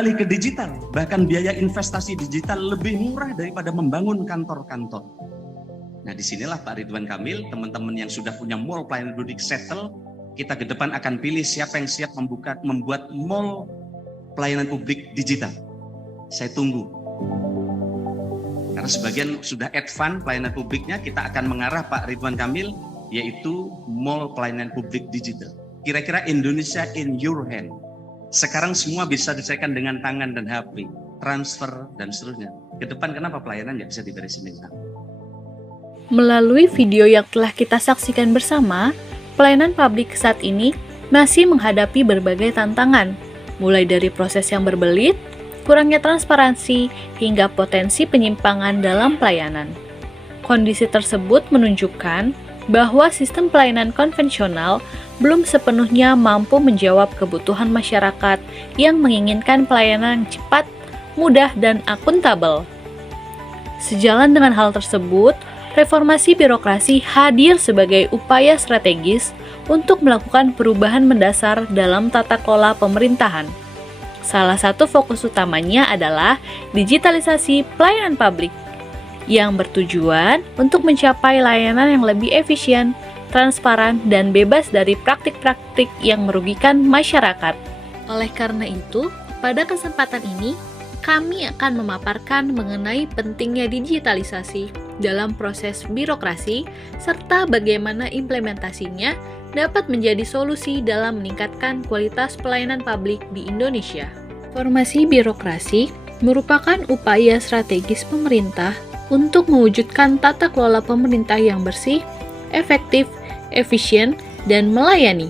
beralih ke digital, bahkan biaya investasi digital lebih murah daripada membangun kantor-kantor. Nah, disinilah Pak Ridwan Kamil, teman-teman yang sudah punya mall pelayanan publik settle, kita ke depan akan pilih siapa yang siap membuat mall pelayanan publik digital. Saya tunggu. Karena sebagian sudah advance pelayanan publiknya, kita akan mengarah Pak Ridwan Kamil, yaitu mall pelayanan publik digital. Kira-kira Indonesia in your hand. Sekarang semua bisa diselesaikan dengan tangan dan HP, transfer dan seterusnya. Ke depan kenapa pelayanan nggak bisa diberesin dengan tangan? Melalui video yang telah kita saksikan bersama, pelayanan publik saat ini masih menghadapi berbagai tantangan, mulai dari proses yang berbelit, kurangnya transparansi, hingga potensi penyimpangan dalam pelayanan. Kondisi tersebut menunjukkan bahwa sistem pelayanan konvensional belum sepenuhnya mampu menjawab kebutuhan masyarakat yang menginginkan pelayanan yang cepat, mudah, dan akuntabel. Sejalan dengan hal tersebut, reformasi birokrasi hadir sebagai upaya strategis untuk melakukan perubahan mendasar dalam tata kelola pemerintahan. Salah satu fokus utamanya adalah digitalisasi pelayanan publik yang bertujuan untuk mencapai layanan yang lebih efisien, transparan, dan bebas dari praktik-praktik yang merugikan masyarakat. Oleh karena itu, pada kesempatan ini, kami akan memaparkan mengenai pentingnya digitalisasi dalam proses birokrasi, serta bagaimana implementasinya dapat menjadi solusi dalam meningkatkan kualitas pelayanan publik di Indonesia. Reformasi birokrasi merupakan upaya strategis pemerintah untuk mewujudkan tata kelola pemerintah yang bersih, efektif, efisien, dan melayani.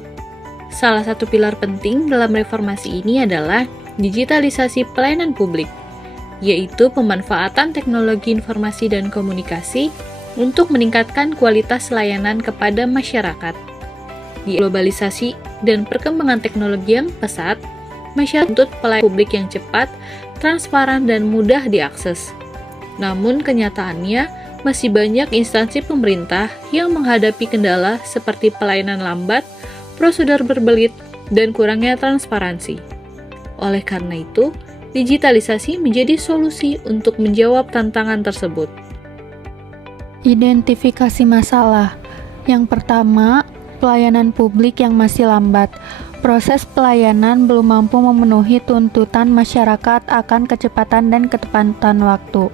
Salah satu pilar penting dalam reformasi ini adalah digitalisasi pelayanan publik, yaitu pemanfaatan teknologi informasi dan komunikasi untuk meningkatkan kualitas layanan kepada masyarakat. Di globalisasi dan perkembangan teknologi yang pesat, masyarakat menuntut pelayanan publik yang cepat, transparan, dan mudah diakses. Namun kenyataannya, masih banyak instansi pemerintah yang menghadapi kendala seperti pelayanan lambat, prosedur berbelit, dan kurangnya transparansi. Oleh karena itu, digitalisasi menjadi solusi untuk menjawab tantangan tersebut. Identifikasi masalah. Yang pertama, pelayanan publik yang masih lambat. Proses pelayanan belum mampu memenuhi tuntutan masyarakat akan kecepatan dan ketepatan waktu.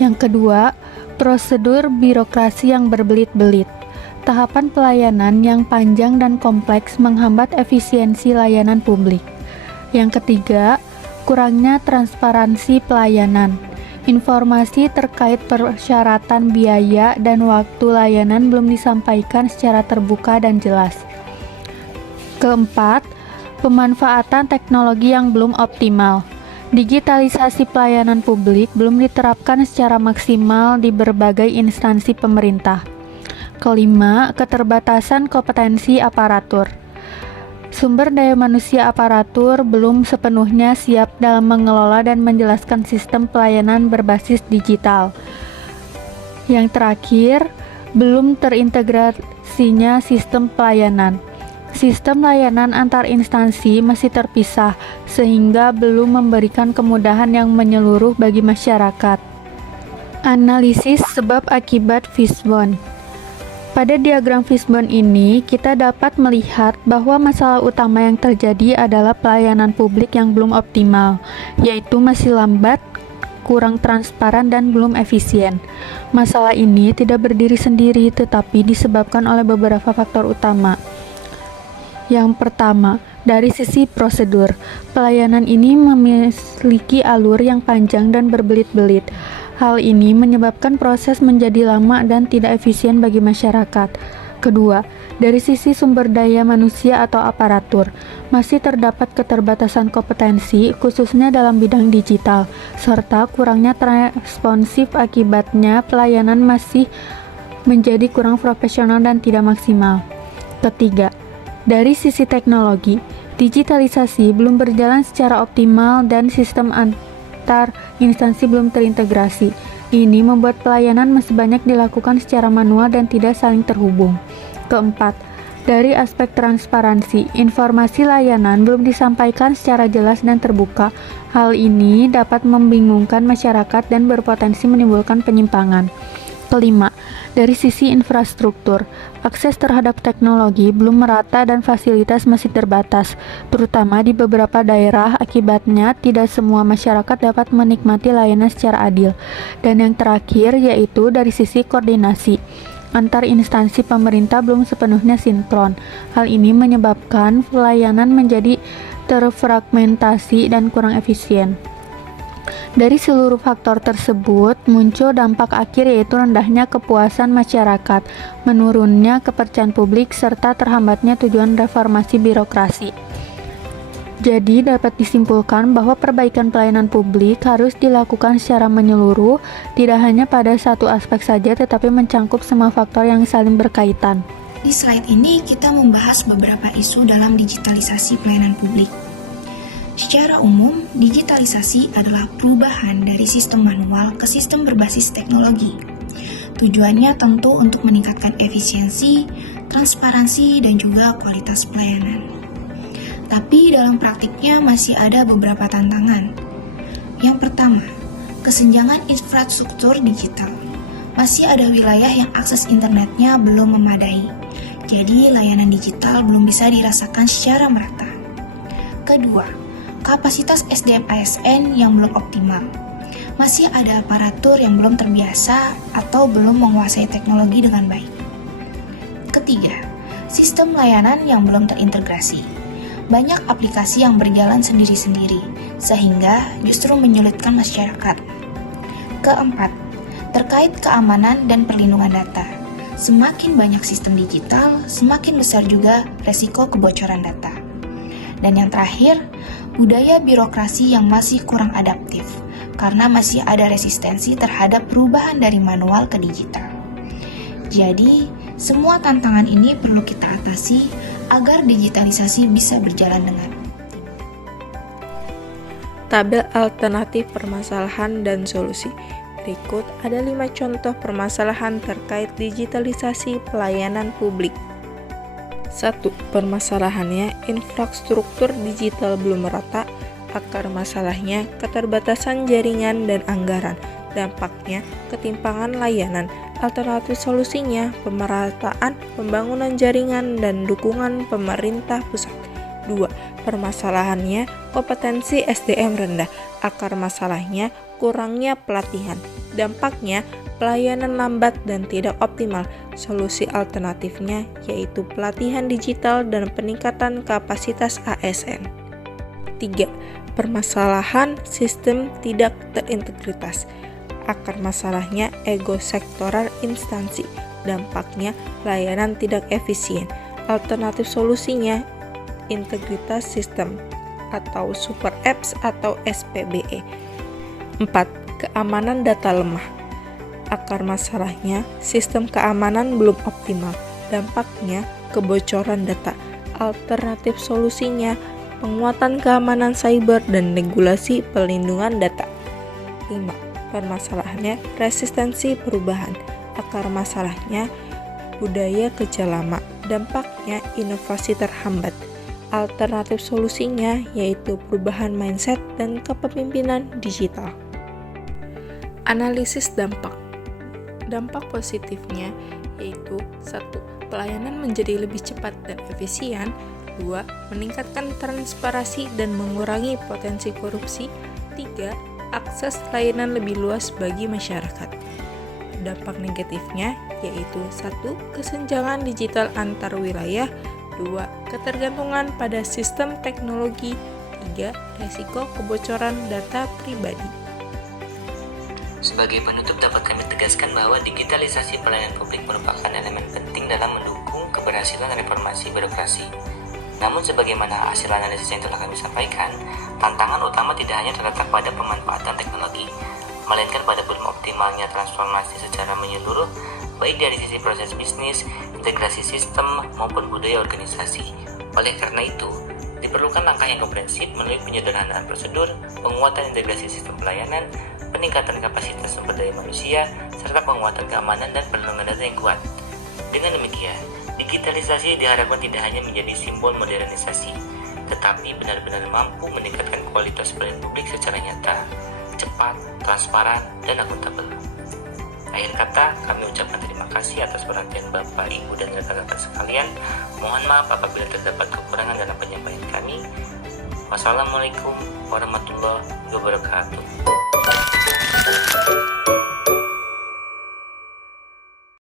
Yang kedua, prosedur birokrasi yang berbelit-belit. Tahapan pelayanan yang panjang dan kompleks menghambat efisiensi layanan publik. Yang ketiga, kurangnya transparansi pelayanan. Informasi terkait persyaratan biaya dan waktu layanan belum disampaikan secara terbuka dan jelas. Keempat, pemanfaatan teknologi yang belum optimal. Digitalisasi pelayanan publik belum diterapkan secara maksimal di berbagai instansi pemerintah. Kelima, keterbatasan kompetensi aparatur. Sumber daya manusia aparatur belum sepenuhnya siap dalam mengelola dan menjelaskan sistem pelayanan berbasis digital. Yang terakhir, belum terintegrasinya sistem pelayanan. Sistem layanan antar instansi masih terpisah, sehingga belum memberikan kemudahan yang menyeluruh bagi masyarakat. Analisis sebab akibat fishbone. Pada diagram fishbone ini, kita dapat melihat bahwa masalah utama yang terjadi adalah pelayanan publik yang belum optimal, yaitu masih lambat, kurang transparan, dan belum efisien. Masalah ini tidak berdiri sendiri, tetapi disebabkan oleh beberapa faktor utama. Yang pertama, dari sisi prosedur, pelayanan ini memiliki alur yang panjang dan berbelit-belit. Hal ini menyebabkan proses menjadi lama dan tidak efisien bagi masyarakat. Kedua, dari sisi sumber daya manusia atau aparatur, masih terdapat keterbatasan kompetensi, khususnya dalam bidang digital, serta kurangnya responsif. Akibatnya pelayanan masih menjadi kurang profesional dan tidak maksimal. Ketiga, dari sisi teknologi, digitalisasi belum berjalan secara optimal dan sistem antar instansi belum terintegrasi. Ini membuat pelayanan masih banyak dilakukan secara manual dan tidak saling terhubung. Keempat, Dari aspek transparansi, informasi layanan belum disampaikan secara jelas dan terbuka. Hal ini dapat membingungkan masyarakat dan berpotensi menimbulkan penyimpangan. Kelima, dari sisi infrastruktur, akses terhadap teknologi belum merata dan fasilitas masih terbatas, terutama di beberapa daerah. Akibatnya, tidak semua masyarakat dapat menikmati layanan secara adil. Dan yang terakhir, yaitu dari sisi koordinasi. Antar instansi pemerintah belum sepenuhnya sinkron. Hal ini menyebabkan pelayanan menjadi terfragmentasi dan kurang efisien. Dari seluruh faktor tersebut, muncul dampak akhir yaitu rendahnya kepuasan masyarakat, menurunnya kepercayaan publik, serta terhambatnya tujuan reformasi birokrasi. Jadi, dapat disimpulkan bahwa perbaikan pelayanan publik harus dilakukan secara menyeluruh, tidak hanya pada satu aspek saja, tetapi mencangkup semua faktor yang saling berkaitan. Di slide ini, kita membahas beberapa isu dalam digitalisasi pelayanan publik. Secara umum, digitalisasi adalah perubahan dari sistem manual ke sistem berbasis teknologi. Tujuannya tentu untuk meningkatkan efisiensi, transparansi, dan juga kualitas pelayanan. Tapi dalam praktiknya masih ada beberapa tantangan. Yang pertama, kesenjangan infrastruktur digital. Masih ada wilayah yang akses internetnya belum memadai, jadi layanan digital belum bisa dirasakan secara merata. Kedua, kapasitas SDM ASN yang belum optimal. Masih ada aparatur yang belum terbiasa atau belum menguasai teknologi dengan baik. Ketiga, sistem layanan yang belum terintegrasi. Banyak aplikasi yang berjalan sendiri-sendiri, sehingga justru menyulitkan masyarakat. Keempat, terkait keamanan dan perlindungan data. Semakin banyak sistem digital, semakin besar juga resiko kebocoran data. Dan yang terakhir, budaya birokrasi yang masih kurang adaptif, karena masih ada resistensi terhadap perubahan dari manual ke digital. Jadi, semua tantangan ini perlu kita atasi agar digitalisasi bisa berjalan dengan tabel alternatif permasalahan dan solusi. Berikut ada 5 contoh permasalahan terkait digitalisasi pelayanan publik. 1. Permasalahannya, infrastruktur digital belum merata. Akar masalahnya, keterbatasan jaringan dan anggaran. Dampaknya, ketimpangan layanan. Alternatif solusinya, pemerataan pembangunan jaringan dan dukungan pemerintah pusat. 2. Permasalahannya, kompetensi SDM rendah. Akar masalahnya, kurangnya pelatihan. Dampaknya, pelayanan lambat dan tidak optimal. Solusi alternatifnya yaitu pelatihan digital dan peningkatan kapasitas ASN. 3. Permasalahan sistem tidak terintegritas. Akar masalahnya ego sektoral instansi. Dampaknya layanan tidak efisien. Alternatif solusinya integritas sistem atau super apps atau SPBE. 4. Keamanan data lemah. Akar masalahnya sistem keamanan belum optimal. Dampaknya kebocoran data. Alternatif solusinya penguatan keamanan cyber dan regulasi pelindungan data. 5. Permasalahannya resistensi perubahan. Akar masalahnya budaya kerja lama. Dampaknya inovasi terhambat. Alternatif solusinya yaitu perubahan mindset dan kepemimpinan digital. Analisis dampak. Dampak positifnya yaitu 1. Pelayanan menjadi lebih cepat dan efisien. 2. Meningkatkan transparansi dan mengurangi potensi korupsi. 3. Akses layanan lebih luas bagi masyarakat. Dampak negatifnya yaitu 1. Kesenjangan digital antar wilayah. 2. Ketergantungan pada sistem teknologi. 3. Resiko kebocoran data pribadi. Sebagai penutup dapat kami tegaskan bahwa digitalisasi pelayanan publik merupakan elemen penting dalam mendukung keberhasilan reformasi birokrasi. Namun sebagaimana hasil analisis yang telah kami sampaikan, tantangan utama tidak hanya terletak pada pemanfaatan teknologi, melainkan pada belum optimalnya transformasi secara menyeluruh, baik dari sisi proses bisnis, integrasi sistem, maupun budaya organisasi. Oleh karena itu, diperlukan langkah yang komprehensif melalui penyederhanaan prosedur, penguatan integrasi sistem pelayanan, peningkatan kapasitas sumber daya manusia, serta penguatan keamanan dan perlindungan data yang kuat. Dengan demikian, Digitalisasi diharapkan tidak hanya menjadi simbol modernisasi, tetapi benar-benar mampu meningkatkan kualitas pelayanan publik secara nyata, cepat, transparan, dan akuntabel. Akhir kata, kami ucapkan terima kasih atas perhatian Bapak, Ibu, dan rekan-rekan sekalian. Mohon maaf apabila terdapat kekurangan dalam penyampaian kami. Wassalamualaikum warahmatullahi wabarakatuh.